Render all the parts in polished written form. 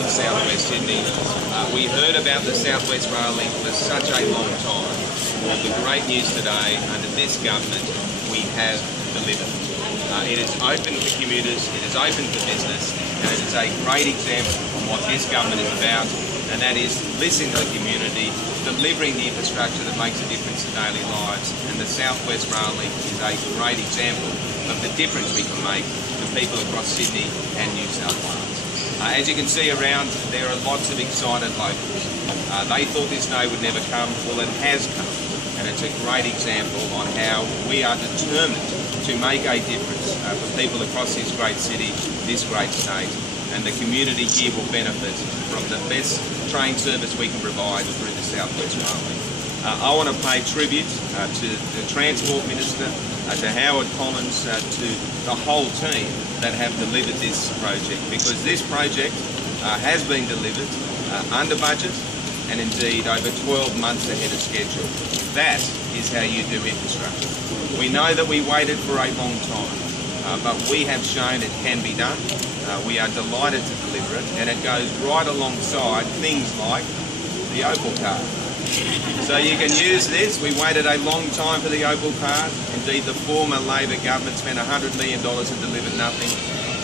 of South West Sydney. We heard about the South West Rail Link for such a long time. And the great news today, under this government, we have delivered. It is open for commuters, it is open for business, and it is a great example of what this government is about, and that is listening to the community, delivering the infrastructure that makes a difference to daily lives. And the South West Rail Link is a great example of the difference we can make to people across Sydney and New South Wales. As you can see around, there are lots of excited locals. They thought this day would never come. Well, it has come, and it's a great example on how we are determined to make a difference for people across this great city, this great state, and the community here will benefit from the best train service we can provide through the South West Rail Link. I want to pay tribute to the Transport Minister, to Howard Collins, to the whole team that have delivered this project, because this project has been delivered under budget and indeed over 12 months ahead of schedule. That is how you do infrastructure. We know that we waited for a long time, but we have shown it can be done. We are delighted to deliver it, and it goes right alongside things like the Opal card. So you can use this. We waited a long time for the Opal card. Indeed, the former Labor government spent $100 million and delivered nothing.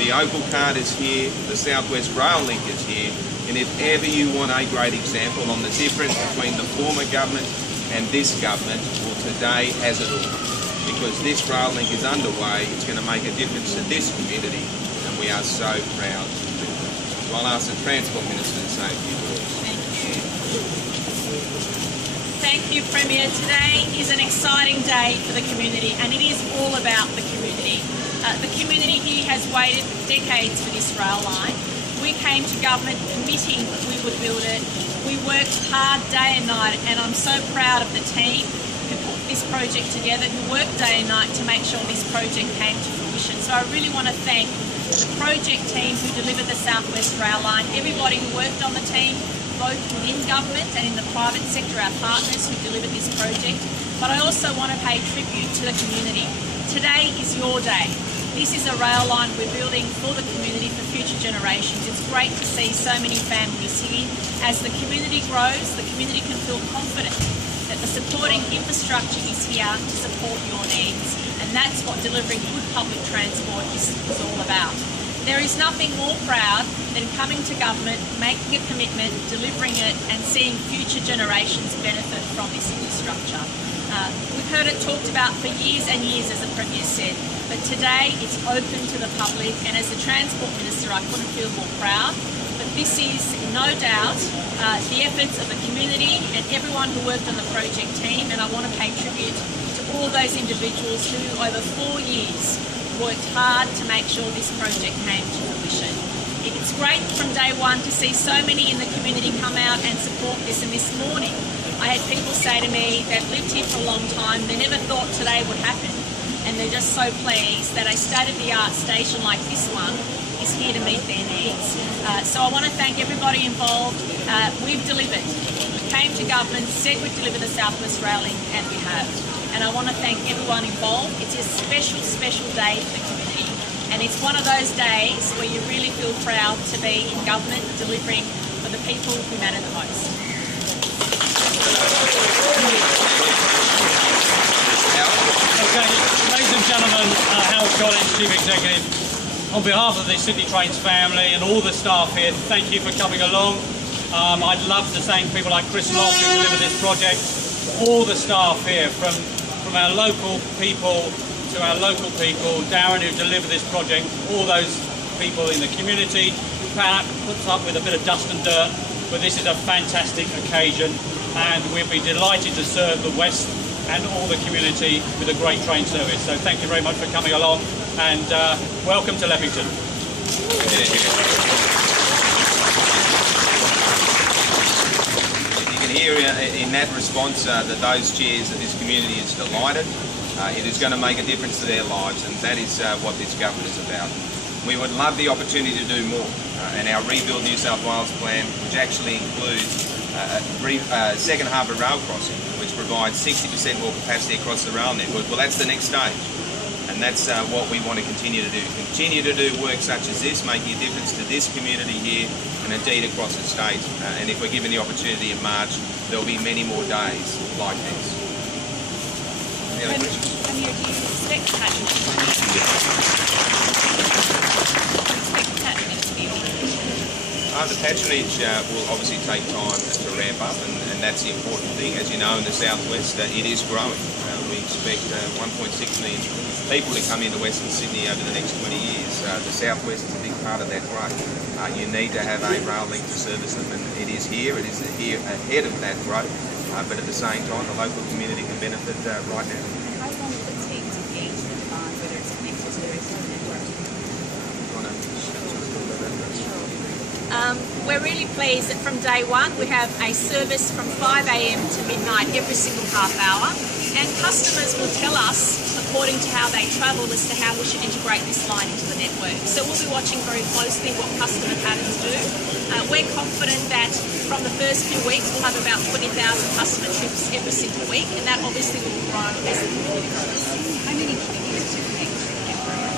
The Opal card is here, the South West Rail Link is here, and if ever you want a great example on the difference between the former government and this government, well, today has it all. Because this rail link is underway, it's going to make a difference to this community, and we are so proud to do it. So I'll ask the Transport Minister to say a few words. Thank you. Thank you, Premier. Today is an exciting day for the community, and it is all about the community. The community here has waited decades for this rail line. We came to government committing that we would build it. We worked hard day and night, and I'm so proud of the team who put this project together, who worked day and night to make sure this project came to fruition. So I really want to thank the project team who delivered the South West Rail Line, everybody who worked on the team, both within government and in the private sector, our partners who delivered this project. But I also want to pay tribute to the community. Today is your day. This is a rail line we're building for the community, for future generations. It's great to see so many families here. As the community grows, the community can feel confident that the supporting infrastructure is here to support your needs. And that's what delivering good public transport is all about. There is nothing more proud than coming to government, making a commitment, delivering it, and seeing future generations benefit from this infrastructure. We've heard it talked about for years and years, as the Premier said, but today it's open to the public, and as the Transport Minister I couldn't feel more proud. But this is no doubt the efforts of the community and everyone who worked on the project team, and I want to pay tribute to all those individuals who over 4 years worked hard to make sure this project came to fruition. It's great from day one to see so many in the community come out and support this, and this morning I had people say to me they've lived here for a long time, they never thought today would happen, and they're just so pleased that a state-of-the-art station like this one is here to meet their needs. So I want to thank everybody involved. We've delivered. We came to government, said we'd deliver the South West Rail Link, and we have. And I want to thank everyone involved. It's a special, special day for the community. And it's one of those days where you really feel proud to be in government, delivering for the people who matter the most. Okay, ladies and gentlemen, Howard Collins, Chief Executive. On behalf of the Sydney Trains family and all the staff here, thank you for coming along. I'd love to thank people like Chris Locke who delivered this project, all the staff here, from our local people to our local people, Darren who delivered this project, all those people in the community who puts up with a bit of dust and dirt, but this is a fantastic occasion and we'll be delighted to serve the West and all the community with a great train service. So thank you very much for coming along, and welcome to Leppington. You can hear in that response that those cheers that this community is delighted. It is going to make a difference to their lives, and that is what this government is about. We would love the opportunity to do more, and our Rebuild New South Wales plan, which actually includes a second harbour rail crossing, which provides 60% more capacity across the rail network. Well, that's the next stage, and that's what we want to continue to do. Continue to do work such as this, making a difference to this community here, and and indeed across the state. And if we're given the opportunity in March, there'll be many more days like this. Any other questions? Do you expect patronage? The patronage will obviously take time to ramp up, and that's the important thing. As you know, in the southwest, it is growing. We expect 1.6 million people to come into Western Sydney over the next 20 years. The southwest is a big part of that growth. You need to have a rail link to service them, and it is here. It is here ahead of that growth, but at the same time, the local community can benefit right now. How long will it take to gauge the demand, whether it's connected to the rest of the network? We're really pleased that from day one we have a service from 5 a.m. to midnight every single half hour, and customers will tell us, according to how they travel, as to how we should integrate this line into the network. So we'll be watching very closely what customer patterns do. We're confident that from the first few weeks we'll have about 20,000 customer trips every single week, and that obviously will grow as the community grows. How many commuters do you think you can get per hour?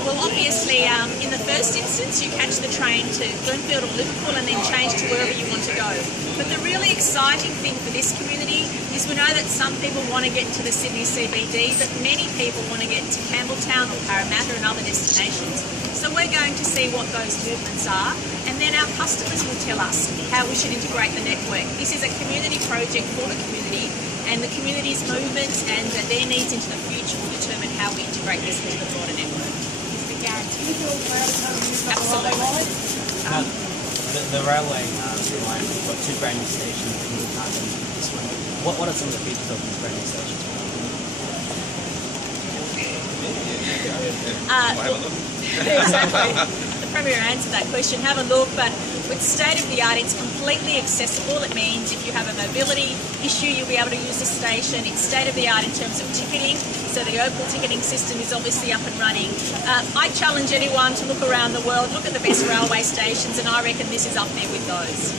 Well, obviously, in the first instance, you catch the train to Bloomfield or Liverpool and then change to wherever you want to go. But the really exciting thing for this community is we know that some people want to get into the Sydney CBD, but many people want to get to Campbelltown or Parramatta and other destinations. So we're going to see what those movements are, and then our customers will tell us how we should integrate the network. This is a community project for the community, and the community's movements and their needs into the future will determine how we integrate this into the broader network. Absolutely. The railway line, we've got two brand new stations, and this one. What are some of the features of these brand new stations? Exactly. The Premier answered that question. Have a look, but with state-of-the-art, it's completely accessible. It means if you have a mobility issue, you'll be able to use the station. It's state-of-the-art in terms of ticketing, so the Opal ticketing system is obviously up and running. I challenge anyone to look around the world, look at the best railway stations, and I reckon this is up there with those.